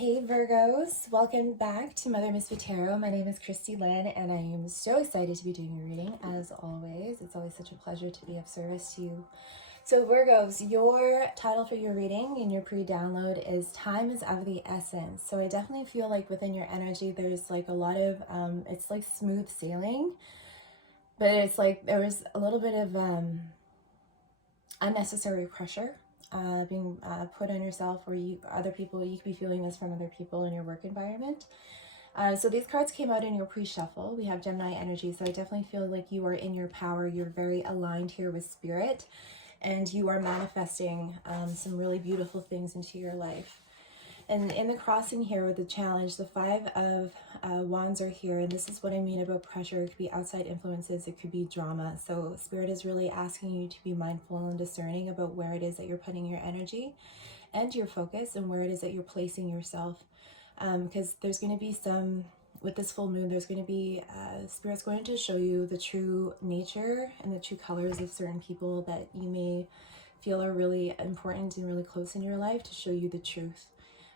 Hey Virgos, welcome back to Mother Misfit Tarot. My name is Christy Lynn and I am so excited to be doing your reading as always. It's always such a pleasure to be of service to you. So Virgos, your title for your reading in your pre-download is Time is of the Essence. So I definitely feel like within your energy there's like a lot of, it's like smooth sailing, but it's like there was a little bit of unnecessary pressure being put on yourself, or other people, you could be feeling this from other people in your work environment. So these cards came out in your pre-shuffle. We have Gemini energy, so I definitely feel like you are in your power. You're very aligned here with spirit, and you are manifesting some really beautiful things into your life. And in the crossing here with the challenge, the Five of Wands are here. And this is what I mean about pressure. It could be outside influences. It could be drama. So Spirit is really asking you to be mindful and discerning about where it is that you're putting your energy and your focus, and where it is that you're placing yourself. Because there's going to be some, with this full moon, there's going to be, Spirit's going to show you the true nature and the true colors of certain people that you may feel are really important and really close in your life, to show you the truth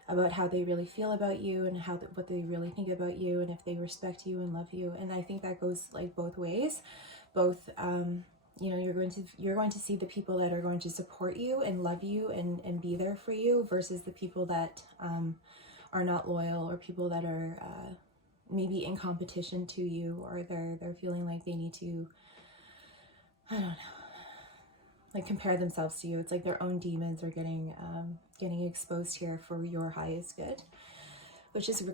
about how they really feel about you, and what they really think about you, and if they respect you and love you. And I think that goes like both ways. Both you know, you're going to see the people that are going to support you and love you and be there for you, versus the people that are not loyal, or people that are maybe in competition to you, or they're feeling like they need to, I don't know, like compare themselves to you. It's like their own demons are getting exposed here for your highest good, which is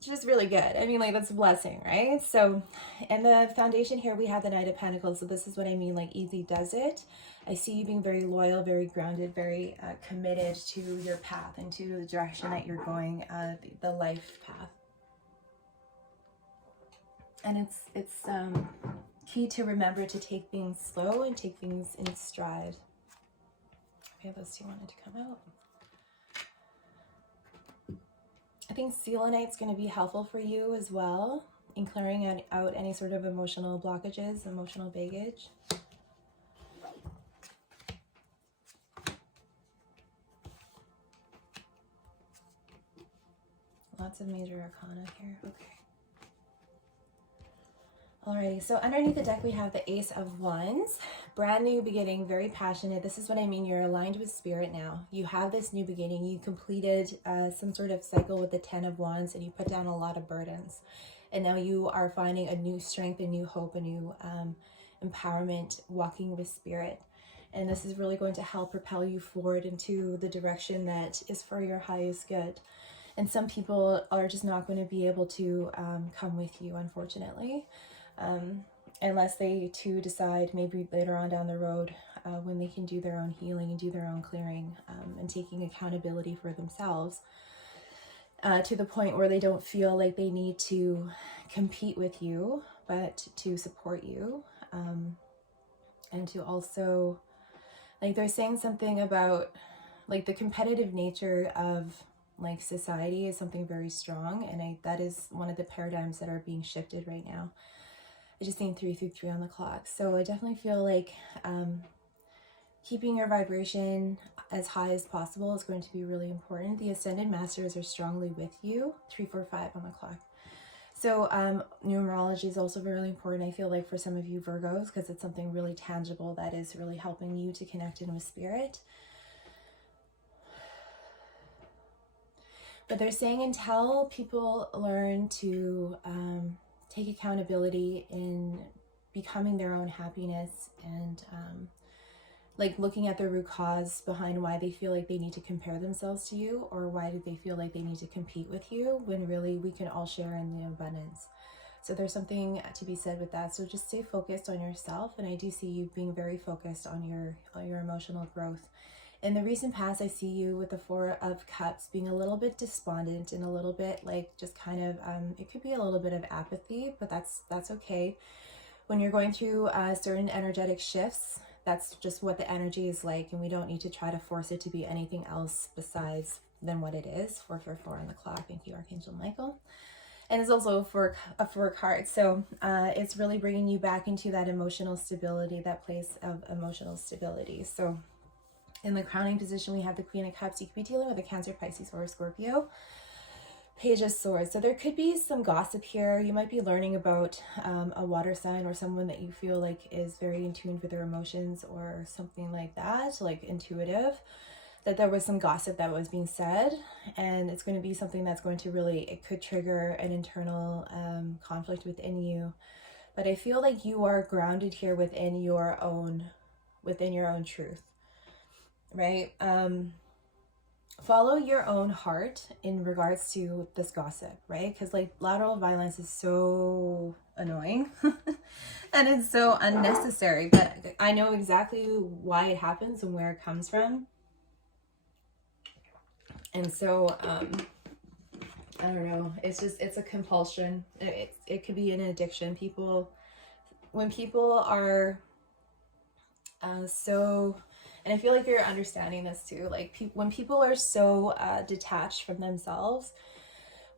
just really good. I mean, like, that's a blessing, right? So, in the foundation here, we have the Knight of Pentacles. So this is what I mean, like, easy does it. I see you being very loyal, very grounded, very committed to your path and to the direction that you're going, the life path. And it's key to remember to take things slow and take things in stride. Okay, those two wanted to come out. I think selenite's going to be helpful for you as well in clearing out any sort of emotional blockages, emotional baggage. Lots of major arcana here. Okay. Alrighty, so underneath the deck we have the Ace of Wands. Brand new beginning, very passionate. This is what I mean, you're aligned with spirit now. You have this new beginning. You completed some sort of cycle with the Ten of Wands, and you put down a lot of burdens. And now you are finding a new strength, a new hope, a new empowerment, walking with spirit. And this is really going to help propel you forward into the direction that is for your highest good. And some people are just not going to be able to come with you, unfortunately. Unless they too decide maybe later on down the road when they can do their own healing and do their own clearing and taking accountability for themselves to the point where they don't feel like they need to compete with you, but to support you, and to also, like, they're saying something about like the competitive nature of like society is something very strong, and that is one of the paradigms that are being shifted right now. I just seen 333 on the clock. So I definitely feel like keeping your vibration as high as possible is going to be really important. The Ascended Masters are strongly with you. 345 on the clock. So numerology is also really important, I feel like, for some of you Virgos, because it's something really tangible that is really helping you to connect in with spirit. But they're saying until people learn to take accountability in becoming their own happiness, and like looking at the root cause behind why they feel like they need to compare themselves to you, or why do they feel like they need to compete with you, when really we can all share in the abundance. So there's something to be said with that. So just stay focused on yourself, and I do see you being very focused on your emotional growth. In the recent past, I see you with the Four of Cups being a little bit despondent and a little bit like just kind of, it could be a little bit of apathy, but that's okay. When you're going through certain energetic shifts, that's just what the energy is like, and we don't need to try to force it to be anything else besides than what it is. 444 on the clock. Thank you, Archangel Michael. And it's also a four card. So it's really bringing you back into that emotional stability, that place of emotional stability. So in the crowning position, we have the Queen of Cups. You could be dealing with a Cancer, Pisces, or a Scorpio. Page of Swords. So there could be some gossip here. You might be learning about a water sign or someone that you feel like is very in tune with their emotions or something like that, like intuitive, that there was some gossip that was being said, and it's going to be something that's going to really, it could trigger an internal conflict within you. But I feel like you are grounded here within your own truth, right? Follow your own heart in regards to this gossip, right? Because like lateral violence is so annoying and it's so unnecessary, but I know exactly why it happens and where it comes from. And so I don't know, it's a compulsion. It could be an addiction. When people are so, and I feel like you're understanding this too, like when people are so detached from themselves,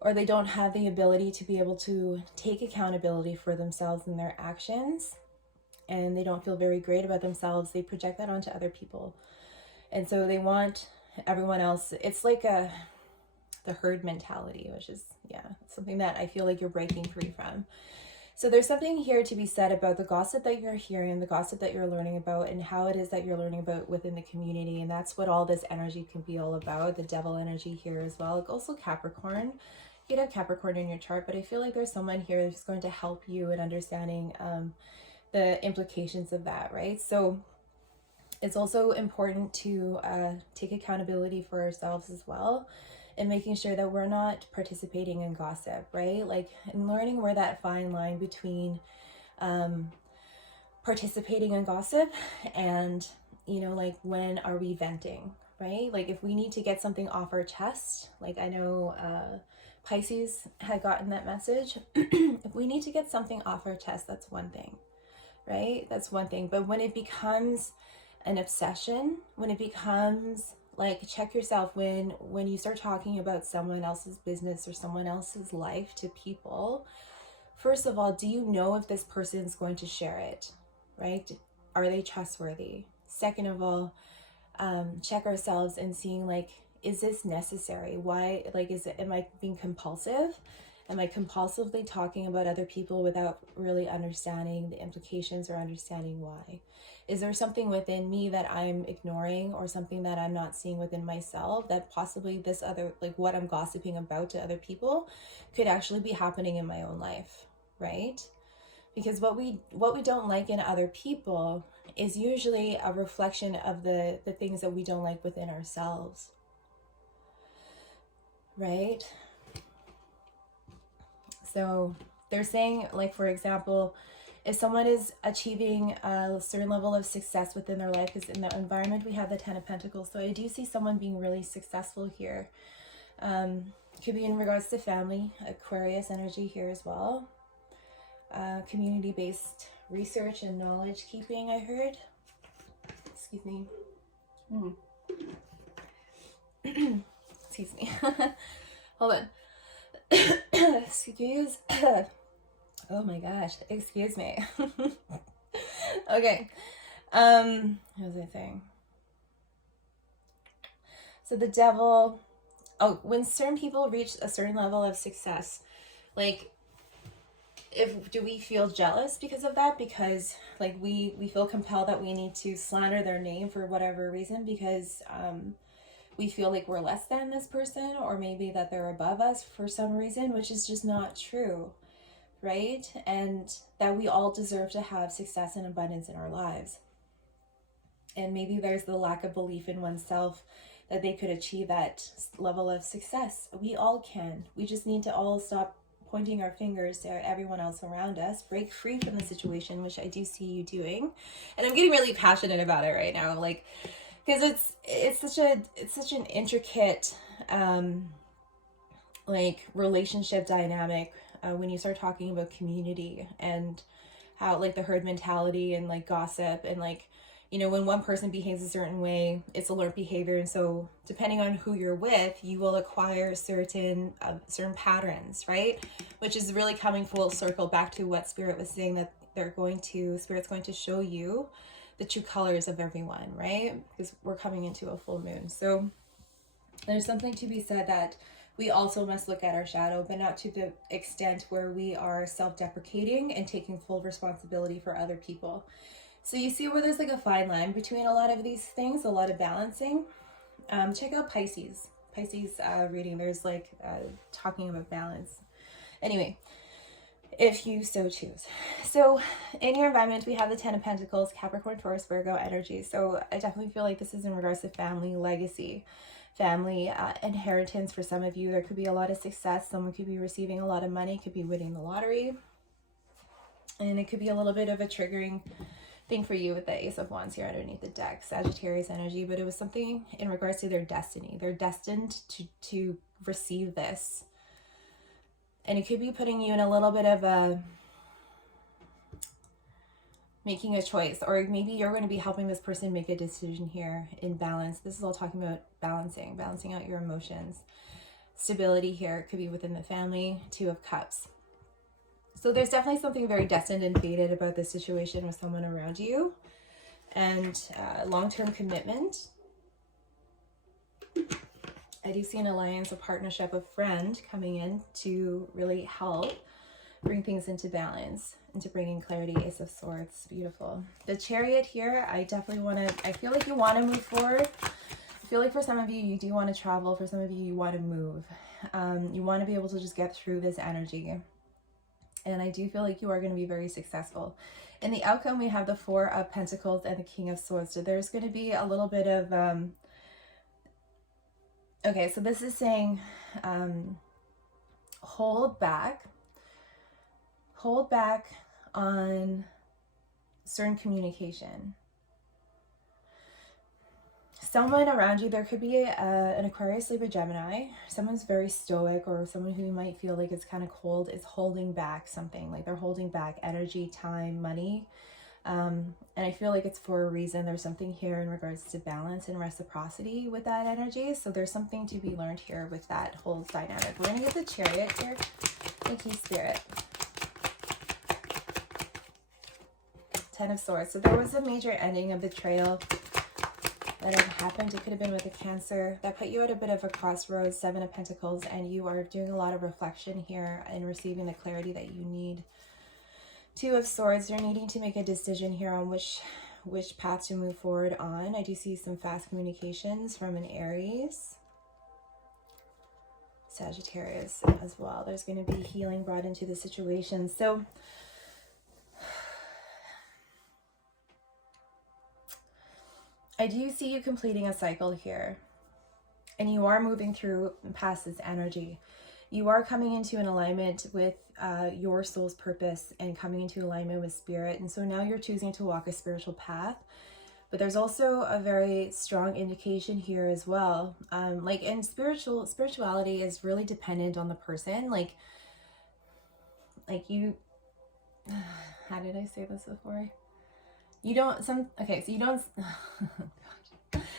or they don't have the ability to be able to take accountability for themselves and their actions, and they don't feel very great about themselves, they project that onto other people. And so they want everyone else, it's like the herd mentality, which is, yeah, something that I feel like you're breaking free from. So there's something here to be said about the gossip that you're hearing, the gossip that you're learning about, and how it is that you're learning about within the community. And that's what all this energy can be all about, the devil energy here as well. Like also Capricorn. You could have Capricorn in your chart, but I feel like there's someone here who's going to help you in understanding the implications of that, right? So it's also important to take accountability for ourselves as well, and making sure that we're not participating in gossip, right? Like, and learning where that fine line between participating in gossip and, you know, like when are we venting, right? Like if we need to get something off our chest, like I know Pisces had gotten that message. If we need to get something off our chest, that's one thing, right? That's one thing. But when it becomes an obsession, when it becomes like, check yourself when you start talking about someone else's business or someone else's life to people. First of all, do you know if this person is going to share it, right? Are they trustworthy? Second of all, check ourselves and seeing like, is this necessary? Why, like, am I being compulsive? Am I compulsively talking about other people without really understanding the implications or understanding why? Is there something within me that I'm ignoring, or something that I'm not seeing within myself that possibly this other, like what I'm gossiping about to other people could actually be happening in my own life, right? Because what we don't like in other people is usually a reflection of the things that we don't like within ourselves, right? So they're saying, like, for example, if someone is achieving a certain level of success within their life, because in the environment we have the 10 of Pentacles. So I do see someone being really successful here. Could be in regards to family, Aquarius energy here as well. Community-based research and knowledge keeping, I heard. Excuse me. Excuse me. Hold on. Excuse. Oh my gosh. Excuse me. Okay. What was I saying? So the devil. Oh, when certain people reach a certain level of success, like, do we feel jealous because of that? Because like we feel compelled that we need to slander their name for whatever reason, because we feel like we're less than this person, or maybe that they're above us for some reason, which is just not true, right? And that we all deserve to have success and abundance in our lives. And maybe there's the lack of belief in oneself that they could achieve that level of success. We all can. We just need to all stop pointing our fingers to everyone else around us, break free from the situation, which I do see you doing. And I'm getting really passionate about it right now, like, because it's such an intricate like relationship dynamic when you start talking about community, and how like the herd mentality and like gossip, and like, you know, when one person behaves a certain way, it's a learned behavior. And so depending on who you're with, you will acquire certain patterns, right? Which is really coming full circle back to what Spirit was saying, that Spirit's going to show you the true colors of everyone, right? Because we're coming into a full moon. So there's something to be said that we also must look at our shadow, but not to the extent where we are self-deprecating and taking full responsibility for other people. So you see where there's like a fine line between a lot of these things, a lot of balancing. Check out Pisces reading. There's like talking about balance. Anyway, if you so choose. So in your environment, we have the 10 of Pentacles, Capricorn, Taurus, Virgo energy. So I definitely feel like this is in regards to family legacy, family inheritance. For some of you, there could be a lot of success. Someone could be receiving a lot of money, could be winning the lottery. And it could be a little bit of a triggering thing for you with the Ace of Wands here underneath the deck, Sagittarius energy. But it was something in regards to their destiny. They're destined to receive this. And it could be putting you in a little bit of a making a choice, or maybe you're going to be helping this person make a decision here in balance. This is all talking about balancing out your emotions. Stability here, it could be within the family, 2 of Cups. So there's definitely something very destined and fated about this situation with someone around you, and long-term commitment. I do see an alliance, a partnership, a friend coming in to really help bring things into balance, into bringing clarity. Ace of Swords, beautiful. The Chariot here, I definitely want to, I feel like you want to move forward. I feel like for some of you, you do want to travel. For some of you, you want to move. You want to be able to just get through this energy. And I do feel like you are going to be very successful. In the outcome, we have the 4 of Pentacles and the King of Swords. So there's going to be a little bit of, okay, so this is saying hold back on certain communication. Someone around you, there could be an Aquarius, Libra, Gemini. Someone's very stoic, or someone who you might feel like is kind of cold, is holding back something. Like they're holding back energy, time, money. And I feel like it's for a reason. There's something here in regards to balance and reciprocity with that energy. So there's something to be learned here with that whole dynamic. We're going to get the Chariot here. Thank you, Spirit. 10 of Swords. So there was a major ending, a betrayal that had happened. It could have been with a Cancer that put you at a bit of a crossroads. 7 of Pentacles, and you are doing a lot of reflection here and receiving the clarity that you need. 2 of Swords, you're needing to make a decision here on which path to move forward on. I do see some fast communications from an Aries, Sagittarius as well. There's going to be healing brought into the situation. So I do see you completing a cycle here, and you are moving through past this energy. You are coming into an alignment with your soul's purpose and coming into alignment with spirit. And so now you're choosing to walk a spiritual path. But there's also a very strong indication here as well. Like in spirituality is really dependent on the person. Like you, how did I say this before? You don't, so you don't,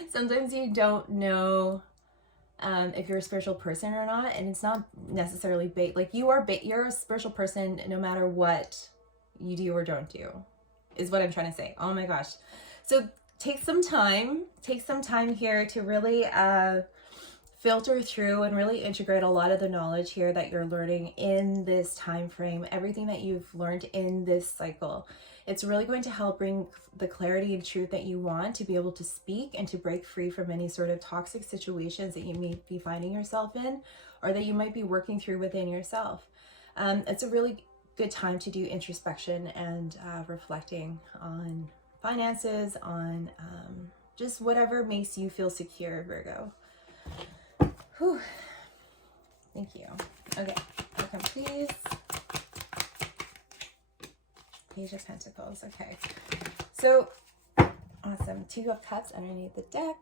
sometimes you don't know if you're a spiritual person or not, and it's not necessarily like you're a spiritual person no matter what you do or don't do, is what I'm trying to say. Oh my gosh. So take some time here to really filter through and really integrate a lot of the knowledge here that you're learning in this time frame, everything that you've learned in this cycle. It's really going to help bring the clarity and truth that you want to be able to speak and to break free from any sort of toxic situations that you may be finding yourself in, or that you might be working through within yourself. It's a really good time to do introspection and reflecting on finances, on just whatever makes you feel secure, Virgo. Whew. Thank you. Okay, outcome please. Page of Pentacles. Okay, so awesome. 2 of Cups underneath the deck.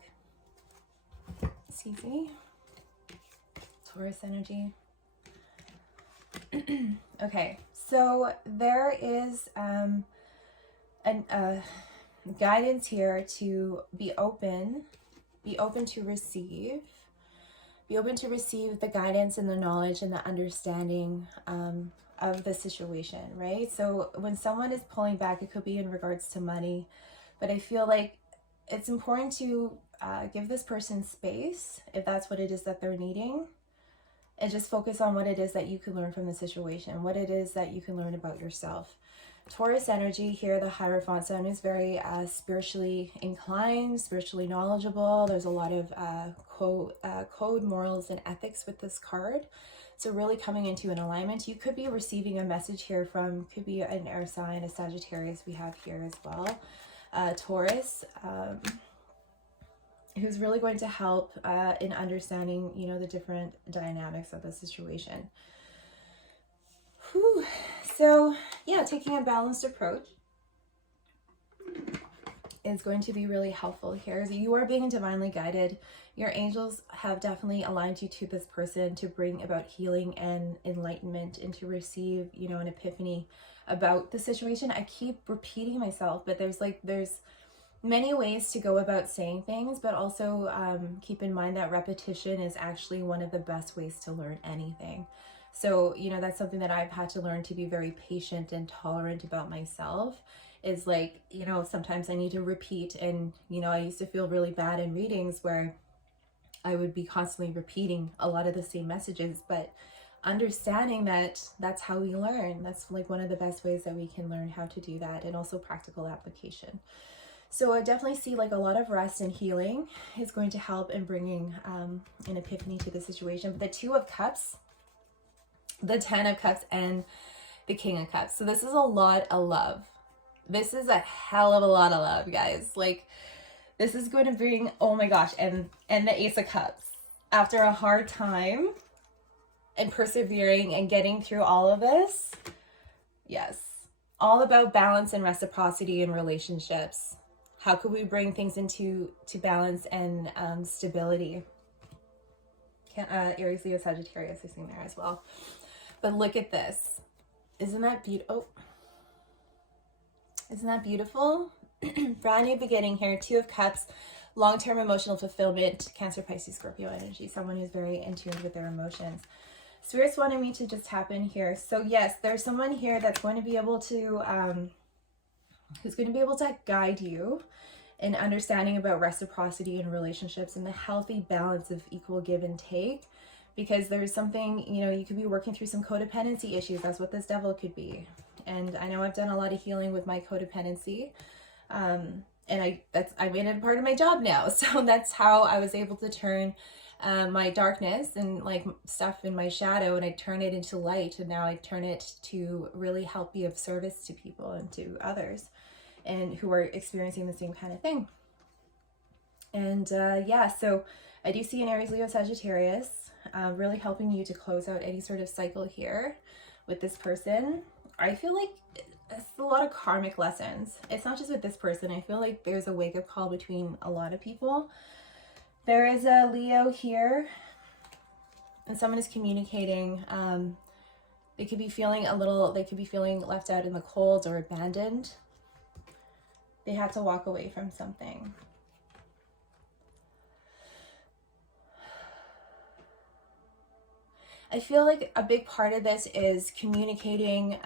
Excuse me. Taurus energy. Okay, so there is guidance here to be open to receive. Be open to receive the guidance and the knowledge and the understanding of the situation, right? So when someone is pulling back, it could be in regards to money, but I feel like it's important to give this person space if that's what it is that they're needing, and just focus on what it is that you can learn from the situation, what it is that you can learn about yourself. Taurus energy here, the Hierophant Sun, is very spiritually inclined, spiritually knowledgeable. There's a lot of code, morals, and ethics with this card. So really coming into an alignment. You could be receiving a message here from, could be an air sign, a Sagittarius we have here as well. Taurus, who's really going to help in understanding, you know, the different dynamics of the situation. Whew. So yeah, taking a balanced approach is going to be really helpful here. You are being divinely guided. Your angels have definitely aligned you to this person to bring about healing and enlightenment, and to receive, you know, an epiphany about the situation. I keep repeating myself, but there's many ways to go about saying things, but also keep in mind that repetition is actually one of the best ways to learn anything. So, you know, that's something that I've had to learn, to be very patient and tolerant about myself. Is like, you know, sometimes I need to repeat. And, you know, I used to feel really bad in readings where I would be constantly repeating a lot of the same messages, but understanding that that's how we learn. That's like one of the best ways that we can learn how to do that, and also practical application. So I definitely see like a lot of rest and healing is going to help in bringing an epiphany to the situation. But the Two of Cups, the Ten of Cups, and the King of Cups. So this is a lot of love. This is a hell of a lot of love, guys. Like, this is going to bring, oh my gosh, and the Ace of Cups. After a hard time and persevering and getting through all of this, yes, all about balance and reciprocity in relationships. How could we bring things into balance and stability? Aries, Leo, Sagittarius is in there as well. But look at this. Isn't that beautiful? Oh. Isn't that beautiful? Brand new beginning here. Two of Cups, long-term emotional fulfillment, Cancer, Pisces, Scorpio energy. Someone who's very in tune with their emotions. Spirits wanted me to just tap in here. So yes, there's someone here that's going to be able to, who's going to be able to guide you in understanding about reciprocity in relationships and the healthy balance of equal give and take. Because there's something, you know, you could be working through some codependency issues. That's what this Devil could be. And I know I've done a lot of healing with my codependency. And I made it a part of my job now. So that's how I was able to turn my darkness and like stuff in my shadow, and I turn it into light. And now I turn it to really help be of service to people and to others, and who are experiencing the same kind of thing. And yeah, so I do see an Aries, Leo, Sagittarius really helping you to close out any sort of cycle here with this person. I feel like it's a lot of karmic lessons. It's not just with this person. I feel like there's a wake-up call between a lot of people. There is a Leo here, and someone is communicating. They could be feeling left out in the cold or abandoned. They had to walk away from something. I feel like a big part of this is communicating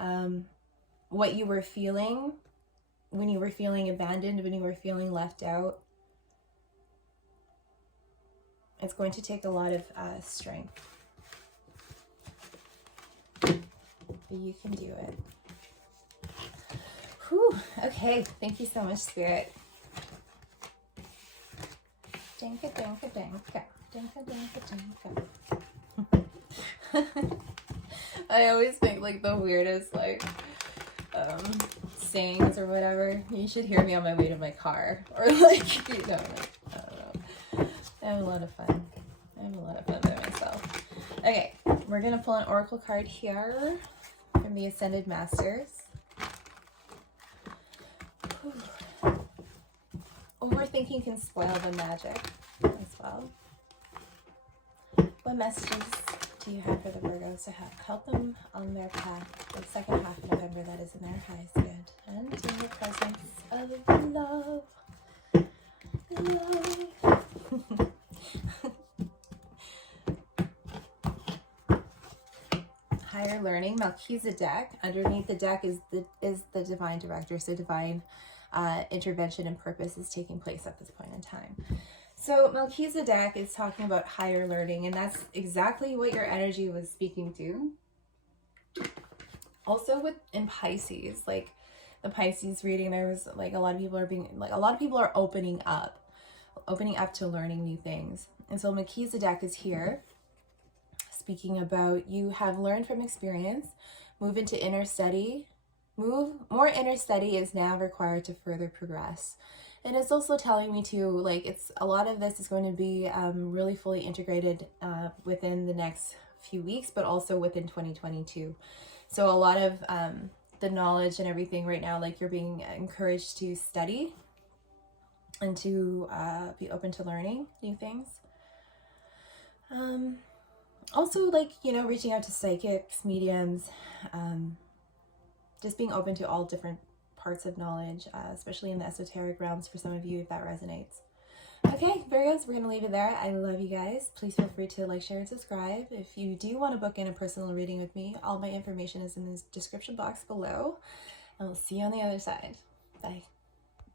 what you were feeling when you were feeling abandoned, when you were feeling left out. It's going to take a lot of strength. But you can do it. Whew. Okay, thank you so much, Spirit. Dinka, dinka, dinka. Dinka, dinka, dinka. I always think like the weirdest like sayings or whatever. You should hear me on my way to my car, or like, you know, like, I don't know. I have a lot of fun. By myself. Okay, we're gonna pull an oracle card here from the Ascended Masters. Whew. Overthinking can spoil the magic as well. What messages do you have for the Virgos to help them on their path, the second half of November that is in their highest good, and in the presence of love? Higher learning, Melchizedek. Underneath the deck is the divine director, so divine intervention and purpose is taking place at this point in time. So Melchizedek is talking about higher learning, and that's exactly what your energy was speaking to. Also in Pisces, like the Pisces reading, there was like a lot of people are opening up to learning new things. And so Melchizedek is here speaking about you have learned from experience, move into inner study. More inner study is now required to further progress. And it's also telling me too, like it's a lot of this is going to be really fully integrated within the next few weeks, but also within 2022. So a lot of the knowledge and everything right now, like you're being encouraged to study and to be open to learning new things. Also, like, you know, reaching out to psychics, mediums, just being open to all different parts of knowledge, especially in the esoteric realms for some of you, if that resonates. Okay, Virgos, we're going to leave it there. I love you guys. Please feel free to like, share, and subscribe. If you do want to book in a personal reading with me, all my information is in the description box below. And we'll see you on the other side. Bye.